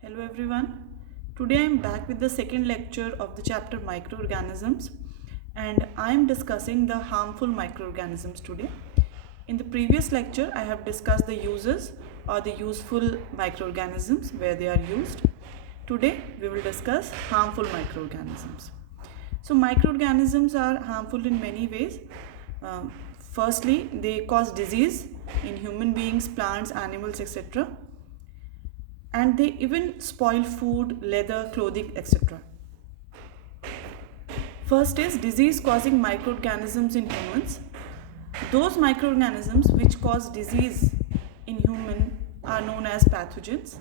Hello everyone. Today I am back with the second lecture of the chapter microorganisms and I am discussing the harmful microorganisms today. In the previous lecture I have discussed the uses or the useful microorganisms where they are used. Today we will discuss harmful microorganisms. So microorganisms are harmful in many ways. Firstly, they cause disease in human beings, plants, animals, etc. And they even spoil food, leather, clothing, etc. First is disease causing microorganisms in humans. Those microorganisms which cause disease in human are known as pathogens.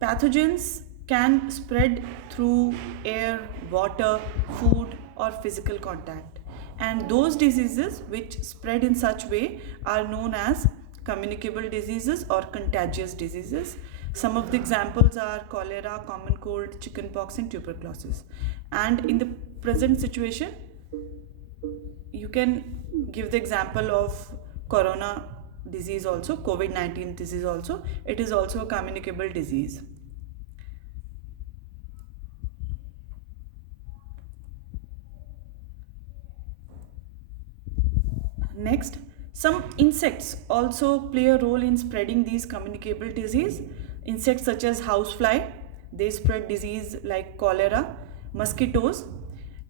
Pathogens can spread through air, water, food or physical contact. And those diseases which spread in such way are known as communicable diseases or contagious diseases. Some of the examples are cholera, common cold, chickenpox and tuberculosis. And in the present situation, you can give the example of corona disease also, COVID-19 disease also. It is also a communicable disease. Next, some insects also play a role in spreading these communicable disease. Insects such as housefly, they spread disease like cholera. Mosquitoes,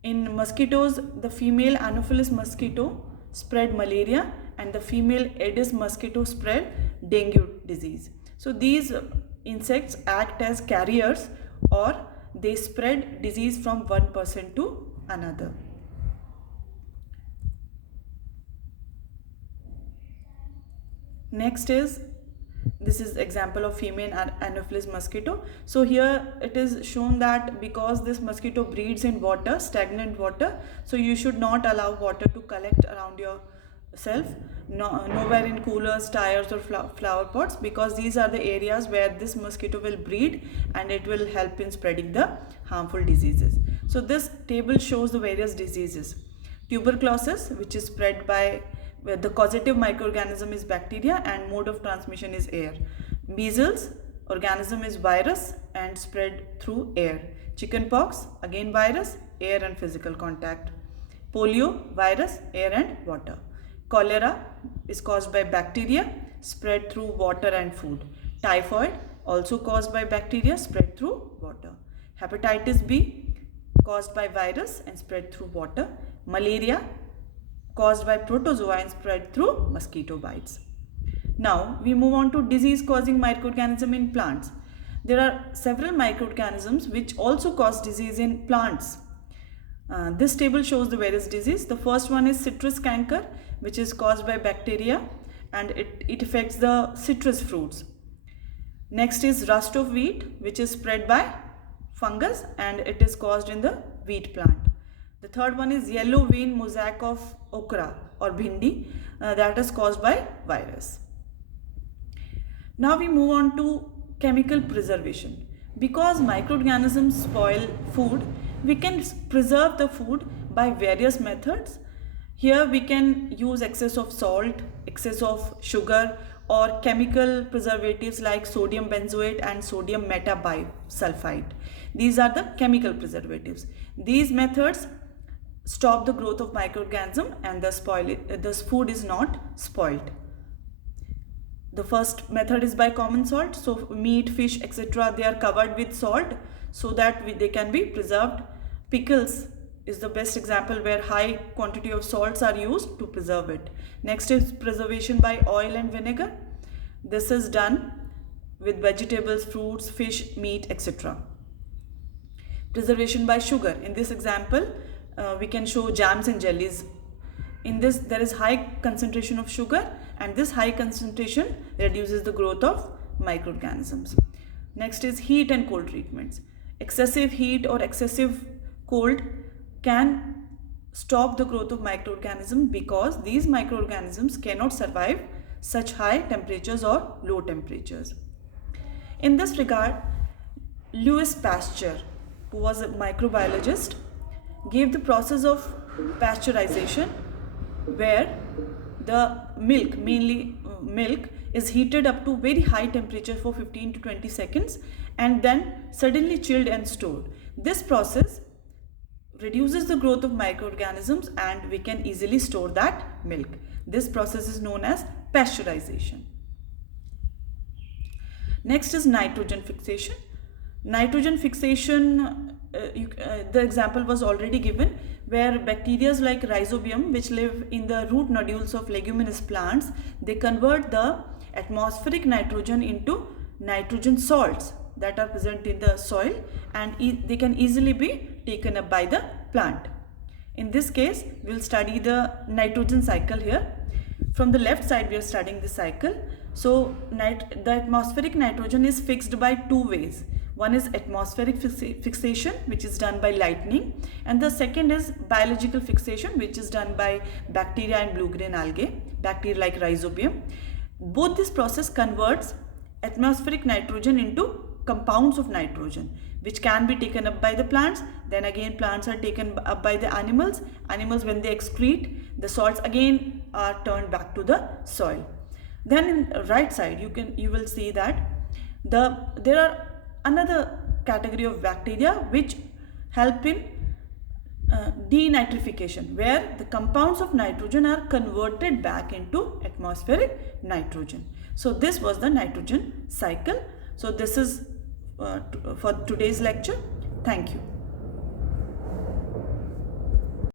in mosquitoes, the female Anopheles mosquito spread malaria and the female Aedes mosquito spread dengue disease. So these insects act as carriers or they spread disease from one person to another. Next is, this is example of female Anopheles mosquito. So here it is shown that because this mosquito breeds in water, stagnant water, so you should not allow water to collect around yourself, nowhere in coolers, tires or flower pots, because these are the areas where this mosquito will breed and it will help in spreading the harmful diseases. So this table shows the various diseases. Tuberculosis, which is spread by where the causative microorganism is bacteria and mode of transmission is air. Measles, organism is virus and spread through air. Chickenpox, again virus, air and physical contact. Polio, virus, air and water. Cholera is caused by bacteria, spread through water and food. Typhoid, also caused by bacteria, spread through water. Hepatitis B, caused by virus and spread through water. Malaria, caused by protozoa and spread through mosquito bites. Now we move on to disease causing microorganism in plants. There are several microorganisms which also cause disease in plants. This table shows the various disease. The first one is citrus canker, which is caused by bacteria and it affects the citrus fruits. Next is rust of wheat, which is spread by fungus and it is caused in the wheat plant. The third one is yellow vein mosaic of okra or bhindi, that is caused by virus. Now we move on to chemical preservation. Because microorganisms spoil food, we can preserve the food by various methods. Here we can use excess of salt, excess of sugar or chemical preservatives like sodium benzoate and sodium metabisulfite. These are the chemical preservatives. These methods stop the growth of microorganism and the food is not spoiled. The first method is by common salt. So meat, fish, etc. they are covered with salt so that they can be preserved. Pickles is the best example where high quantity of salts are used to preserve it. Next is preservation by oil and vinegar. This is done with vegetables, fruits, fish, meat, etc. Preservation by sugar. In this example, we can show jams and jellies. In this there is high concentration of sugar and this high concentration reduces the growth of microorganisms. Next is heat and cold treatments. Excessive heat or excessive cold can stop the growth of microorganisms because these microorganisms cannot survive such high temperatures or low temperatures. In this regard, Louis Pasteur, who was a microbiologist, gave the process of pasteurization where the milk, mainly milk, is heated up to very high temperature for 15 to 20 seconds and then suddenly chilled and stored. This process reduces the growth of microorganisms and we can easily store that milk. This process is known as pasteurization. Next is nitrogen fixation. Nitrogen fixation, the example was already given, where bacteria like Rhizobium, which live in the root nodules of leguminous plants, they convert the atmospheric nitrogen into nitrogen salts that are present in the soil, and they can easily be taken up by the plant. In this case, we will study the nitrogen cycle here. From the left side, we are studying the cycle. So the atmospheric nitrogen is fixed by two ways. One is atmospheric fixation, which is done by lightning, and the second is biological fixation, which is done by bacteria and blue-green algae, bacteria like Rhizobium. Both this process converts atmospheric nitrogen into compounds of nitrogen, which can be taken up by the plants. Then again, plants are taken up by the animals. Animals, when they excrete, the salts again are turned back to the soil. Then in the right side, you will see that there are another category of bacteria which help in denitrification, where the compounds of nitrogen are converted back into atmospheric nitrogen. So this was the nitrogen cycle. So this is for today's lecture. Thank you.